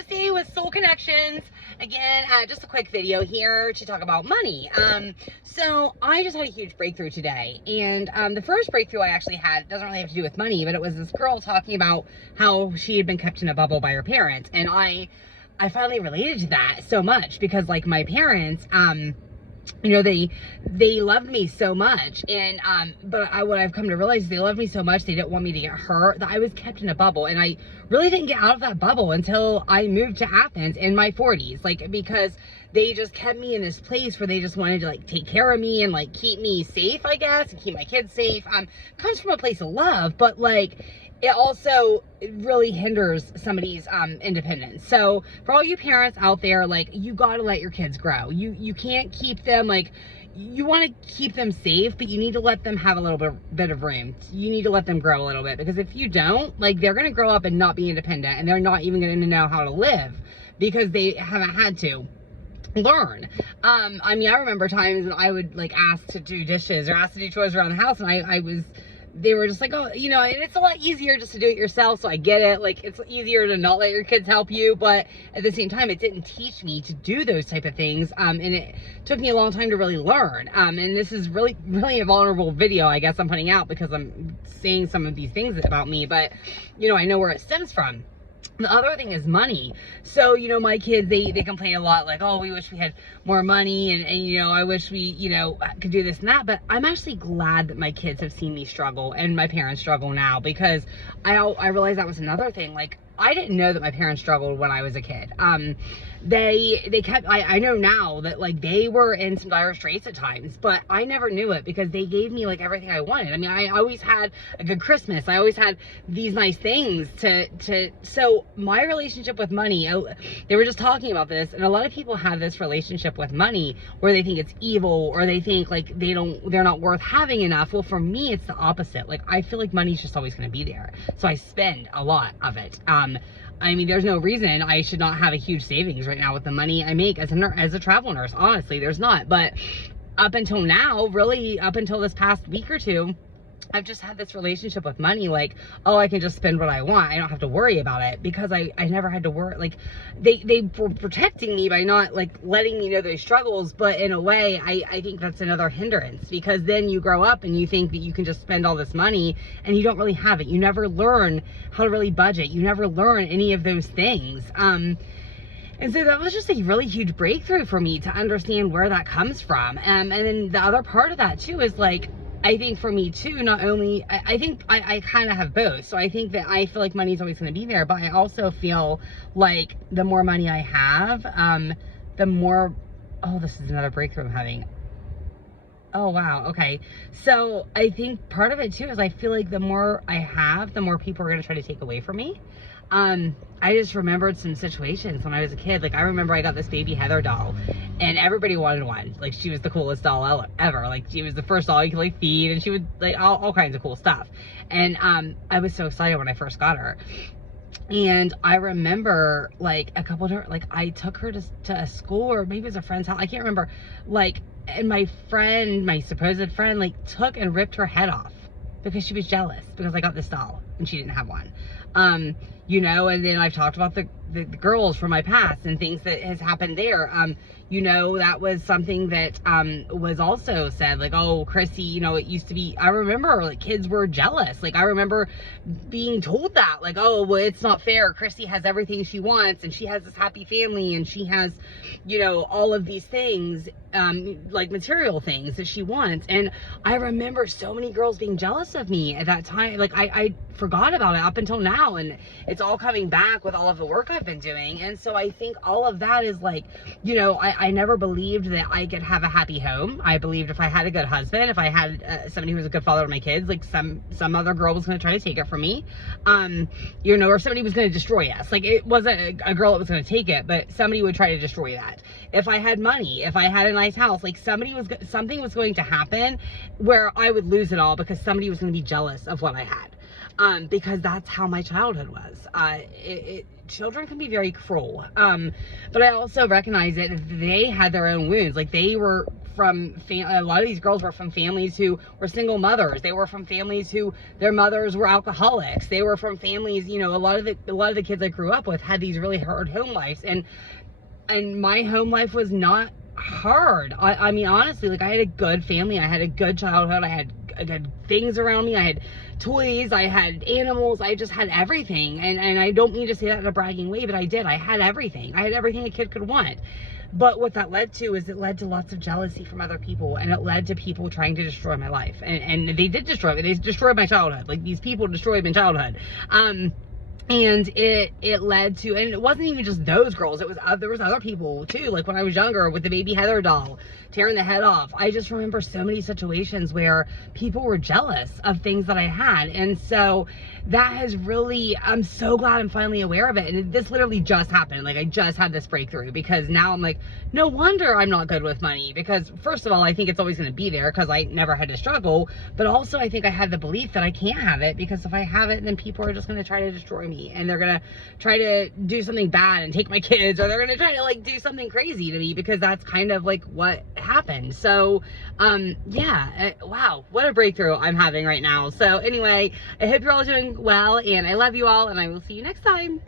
Chrissy with Soul Connections. Again, just a quick video here to talk about money. So I just had a huge breakthrough today. And the first breakthrough I actually had doesn't really have to do with money, but it was this girl talking about how she had been kept in a bubble by her parents. And I finally related to that so much because, like, my parents, you know, they loved me so much, and but what I've come to realize is they loved me so much they didn't want me to get hurt, that I was kept in a bubble, and I really didn't get out of that bubble until I moved to Athens in my 40s, like, because they just kept me in this place where they just wanted to, like, take care of me and, like, keep me safe, I guess, and keep my kids safe. Comes from a place of love, but, like, it also really hinders somebody's independence. So for all you parents out there, like, you gotta let your kids grow. You can't keep them, like, you want to keep them safe, but you need to let them have a little bit of room. You need to let them grow a little bit, because if you don't, like, they're gonna grow up and not be independent, and they're not even gonna know how to live because they haven't had to learn. I mean, I remember times when I would, like, ask to do dishes or ask to do chores around the house, and they were just like, oh, you know, and it's a lot easier just to do it yourself, so I get it. Like, it's easier to not let your kids help you, but at the same time, it didn't teach me to do those type of things, and it took me a long time to really learn. And this is really a vulnerable video, I guess I'm putting out, because I'm saying some of these things about me, but, you know, I know where it stems from. The other thing is money. So, you know, my kids, they complain a lot, like, oh, we wish we had more money, and you know, I wish we, you know, could do this and that. But I'm actually glad that my kids have seen me struggle and my parents struggle now, because I realized that was another thing. Like, I didn't know that my parents struggled when I was a kid. They kept, I know now that, like, they were in some dire straits at times, but I never knew it because they gave me, like, everything I wanted. I mean, I always had a good Christmas. I always had these nice things so my relationship with money, they were just talking about this, and a lot of people have this relationship with money where they think it's evil, or they think, like, they're not worth having enough. Well, for me, it's the opposite. Like, I feel like money's just always going to be there. So I spend a lot of it. I mean, there's no reason I should not have a huge savings right now with the money I make as a travel nurse. Honestly, there's not. But up until now, really up until this past week or two, I've just had this relationship with money, like, oh, I can just spend what I want. I don't have to worry about it, because I never had to worry. Like, they were protecting me by not, like, letting me know those struggles. But in a way, I think that's another hindrance, because then you grow up and you think that you can just spend all this money and you don't really have it. You never learn how to really budget. You never learn any of those things. And so that was just a really huge breakthrough for me to understand where that comes from. And then the other part of that too is, like, I think for me too, not only, I think I kind of have both. So I think that I feel like money's always going to be there, but I also feel like the more money I have, the more, oh, this is another breakthrough I'm having. Oh, wow. Okay. So I think part of it too is I feel like the more I have, the more people are going to try to take away from me. I just remembered some situations when I was a kid. Like, I remember I got this baby Heather doll, and everybody wanted one. Like, she was the coolest doll ever. Like, she was the first doll you could, like, feed, and she would, like, all kinds of cool stuff. And I was so excited when I first got her. And I remember, like, a couple of, like, I took her to a school, or maybe it was a friend's house, I can't remember. Like, and my supposed friend, like, took and ripped her head off because she was jealous because I got this doll and she didn't have one. You know, and then I've talked about the girls from my past and things that has happened there. You know, that was something that was also said, like, oh, Chrissy, you know, it used to be, I remember, like, kids were jealous. Like, I remember being told that, like, oh, well, it's not fair. Chrissy has everything she wants, and she has this happy family, and she has, you know, all of these things, like material things that she wants. And I remember so many girls being jealous of me at that time. Like, I forgot about it up until now, and it's all coming back with all of the work I've been doing. And so I think all of that is, like, you know, I never believed that I could have a happy home. I believed if I had a good husband, if I had somebody who was a good father to my kids, like, some other girl was going to try to take it from me, you know, or somebody was going to destroy us. Like, it wasn't a girl that was going to take it, but somebody would try to destroy that. If I had money, if I had a nice house, like, something was going to happen where I would lose it all because somebody was going to be jealous of what I had. because that's how my childhood was. Children can be very cruel, but I also recognize that they had their own wounds. Like, they were from a lot of these girls were from families who were single mothers. They were from families who their mothers were alcoholics. They were from families, you know, a lot of the kids I grew up with had these really hard home lives, and my home life was not hard. I mean, honestly, like, I had a good family. I had a good childhood. I had things around me. I had toys. I had animals. I just had everything. And I don't mean to say that in a bragging way, but I did. I had everything. I had everything a kid could want. But what that led to is it led to lots of jealousy from other people, and it led to people trying to destroy my life. And they did destroy me. They destroyed my childhood. Like, these people destroyed my childhood. And it led to, and it wasn't even just those girls, it was there was other people too. Like, when I was younger, with the baby Heather doll tearing the head off, I just remember so many situations where people were jealous of things that I had. And so that has really, I'm so glad I'm finally aware of it. And this literally just happened. Like, I just had this breakthrough, because now I'm like, no wonder I'm not good with money. Because first of all, I think it's always going to be there because I never had to struggle. But also, I think I had the belief that I can't have it, because if I have it, then people are just going to try to destroy me, and they're going to try to do something bad and take my kids, or they're going to try to, like, do something crazy to me, because that's kind of like what happened. So yeah, wow, what a breakthrough I'm having right now. So anyway, I hope you're all doing well, and I love you all, and I will see you next time.